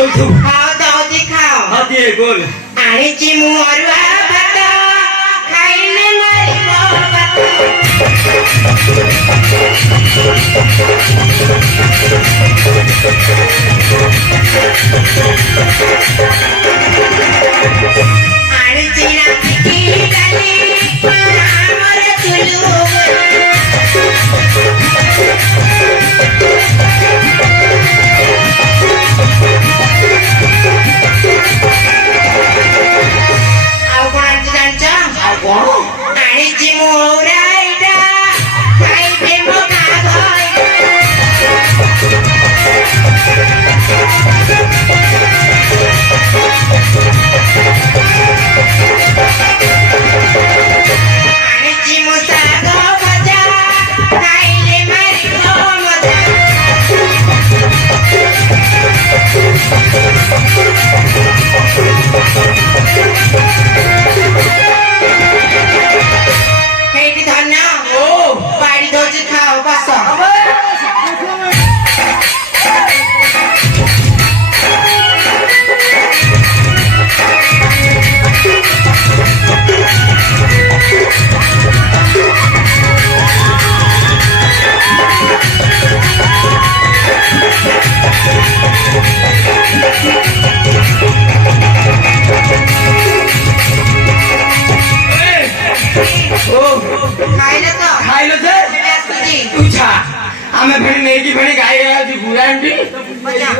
ଶୋଇଥିବୁ। ଖାଅ ଦଉଛି ଖାଅ। ହଁ ଦିଏ ଗୋଲ। ଆଣିଛି ମୁଁ ଅରୁଆ ଭାତ ଖାଇଲେ ମରିବ ଭାତ। ଆଣିଛି ରାତିକି ଡାଲି ଆମର ଚୁଲୁ। ଆଉ କଣ ଆଣିଛି ଜାଣିଛ? ଆଉ କଣ? ଆଣିଛି ମୁଁ ରାଇତା ଖାଇବେ ମୋ କାଗ। ଆଣିଛି ମୁଁ ଶାଗ ଭଜା ଖାଇଲେ ମାରିବ ମଜା। ହେଇଟି ଧନ୍ୟ ଓ ବାଡ଼ି ଦଉଛି ଖାଅ ବସ। ଓ ଖାଇଲେ ତ ଖାଇଲ ଯେ ଏବେ ଆସୁଛି। ତୁ ଛା ଆମେ ଫେଣି ନେଇକି ଫେଣି ଗାଈ ଗାଈ ଯିବୁ ଜାଣିଛି। ବଜା।